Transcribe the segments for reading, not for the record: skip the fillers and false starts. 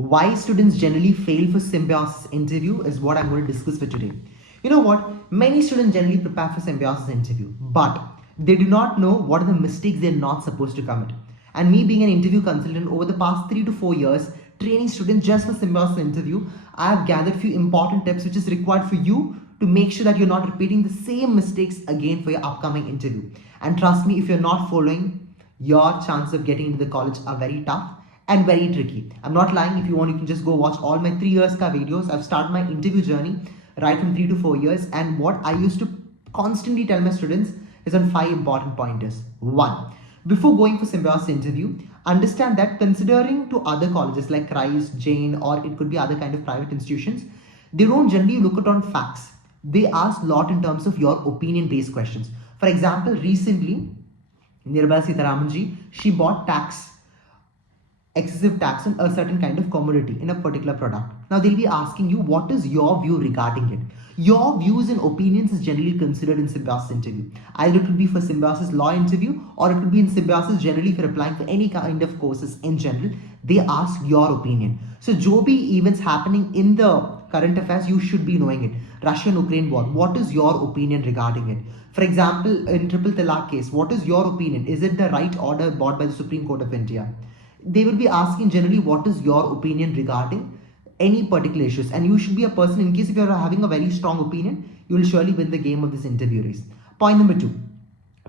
Why students generally fail for Symbiosis interview is what I'm going to discuss for today. You know what? Many students generally prepare for Symbiosis interview, but they do not know what are the mistakes they're not supposed to commit. And me being an interview consultant over the past 3 to 4 years, training students just for Symbiosis interview, I have gathered few important tips which is required for you to make sure that you're not repeating the same mistakes again for your upcoming interview. And trust me, if you're not following, your chances of getting into the college are very tough and very tricky. I'm not lying. If you want, you can just go watch all my 3 years ka videos. I've started my interview journey right from 3 to 4 years, and what I used to constantly tell my students is on 5 important pointers. One, before going for Symbiosis interview, understand that considering to other colleges like Christ, Jain, or it could be other kind of private institutions, they don't generally look at on facts. They ask a lot in terms of your opinion based questions. For example, recently Nirmala Sitharamanji, she bought excessive tax on a certain kind of commodity in a particular product. Now they'll be asking you, what is your view regarding it? Your views and opinions is generally considered in Symbiosis interview. Either it will be for Symbiosis law interview, or it will be in Symbiosis generally for applying for any kind of courses in general. They ask your opinion. So jo bhi events happening in the current affairs, you should be knowing it. Russia and Ukraine war, what is your opinion regarding it? For example, in Triple Talaq case, what is your opinion? Is it the right order bought by the Supreme Court of India? They will be asking generally what is your opinion regarding any particular issues, and you should be a person, in case if you're having a very strong opinion, you will surely win the game of this interview race. Point number 2,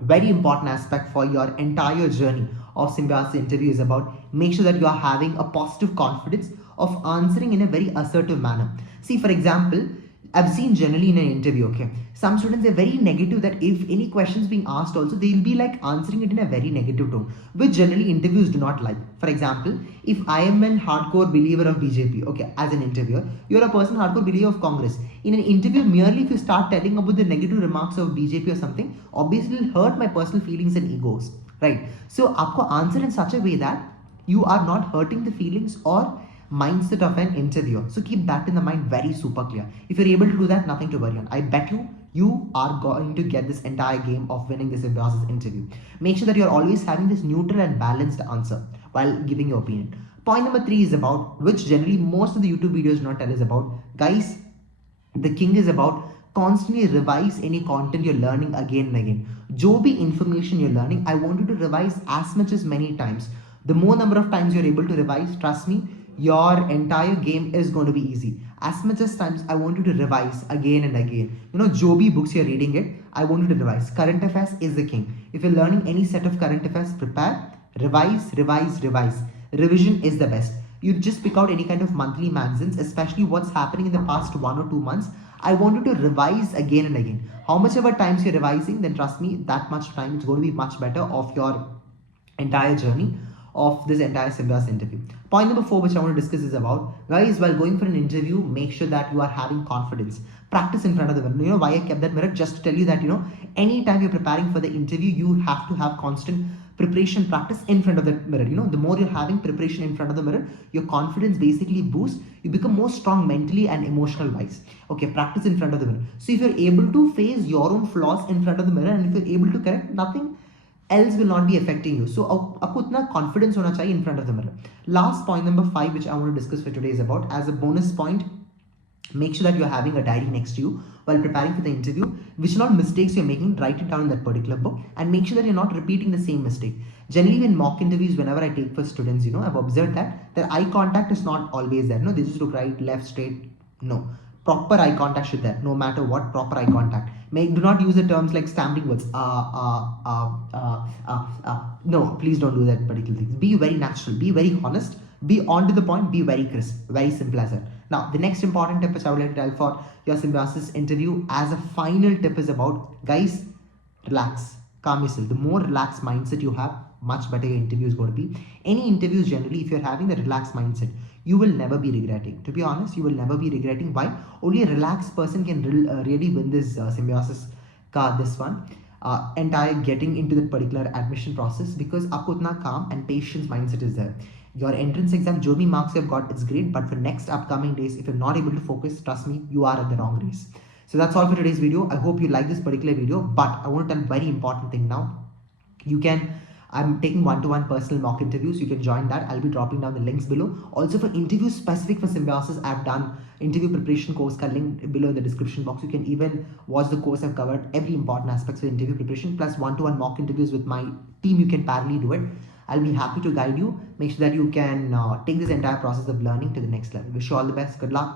very important aspect for your entire journey of Symbiosis interview is about make sure that you are having a positive confidence of answering in a very assertive manner. See, for example, I've seen generally in an interview, okay, some students are very negative that if any questions being asked also, they'll be like answering it in a very negative tone, which generally interviews do not like. For example, if I am an hardcore believer of BJP, okay, as an interviewer, you're a person hardcore believer of Congress. In an interview, merely if you start telling about the negative remarks of BJP or something, obviously it'll hurt my personal feelings and egos, right? So, aapko answer in such a way that you are not hurting the feelings or mindset of an interviewer. So keep that in the mind very super clear. If you're able to do that, nothing to worry on. I bet you are going to get this entire game of winning this Symbiosis interview. Make sure that you're always having this neutral and balanced answer while giving your opinion. Point number 3 is about, which generally most of the YouTube videos do not tell, is about, guys, the king is about constantly revise any content you're learning again and again. Jo bhi information you're learning, I want you to revise as much as many times. The more number of times you're able to revise, trust me, your entire game is going to be easy. As much as times I want you to revise again and again. You know, Joby books you're reading it, I want you to revise. Current affairs is the king. If you're learning any set of current affairs, prepare, revise. Revision is the best. You just pick out any kind of monthly magazines, especially what's happening in the past 1 or 2 months. I want you to revise again and again. How much ever times you're revising, then trust me, that much time it's going to be much better of your entire journey of this entire Symbiosis interview. Point number 4, which I want to discuss, is about, guys, while going for an interview, make sure that you are having confidence. Practice in front of the mirror. You know why I kept that mirror? Just to tell you that, you know, anytime you're preparing for the interview, you have to have constant preparation practice in front of the mirror. You know, the more you're having preparation in front of the mirror, your confidence basically boosts. You become more strong mentally and emotional wise. Okay, practice in front of the mirror. So if you're able to face your own flaws in front of the mirror, and if you're able to correct, nothing else will not be affecting you. So आपको उतना confidence होना चाहिए in front of the mirror. Last point number 5, which I want to discuss for today, is about, as a bonus point, make sure that you're having a diary next to you while preparing for the interview. Which all mistakes you're making, write it down in that particular book, and make sure that you're not repeating the same mistake. Generally, in mock interviews, whenever I take for students, you know, I've observed that their eye contact is not always there. No, they just look right, left, straight. No, proper eye contact should there, no matter what. Proper eye contact. Do not use the terms like stamping words. No, please don't do that particular things. Be very natural, be very honest, be on to the point, be very crisp. Very simple as that. Now, the next important tip which I would like to tell for your Symbiosis interview as a final tip is about, guys, relax, calm yourself. The more relaxed mindset you have, much better your interview is going to be. Any interviews generally, if you're having the relaxed mindset, you will never be regretting. To be honest, you will never be regretting. Why? Only a relaxed person can really win this Symbiosis card, this one. Entire getting into that particular admission process, because aapko utna calm and patience mindset is there. Your entrance exam, jo bhi marks you have got, it's great, but for next upcoming days, if you're not able to focus, trust me, you are at the wrong race. So that's all for today's video. I hope you like this particular video, but I want to tell a very important thing now. You can I'm taking one-to-one personal mock interviews. You can join that. I'll be dropping down the links below. Also for interviews specific for Symbiosis, I've done interview preparation course ka link below in the description box. You can even watch the course. I've covered every important aspects of interview preparation plus one-to-one mock interviews with my team. You can parallelly do it. I'll be happy to guide you. Make sure that you can take this entire process of learning to the next level. Wish you all the best. Good luck.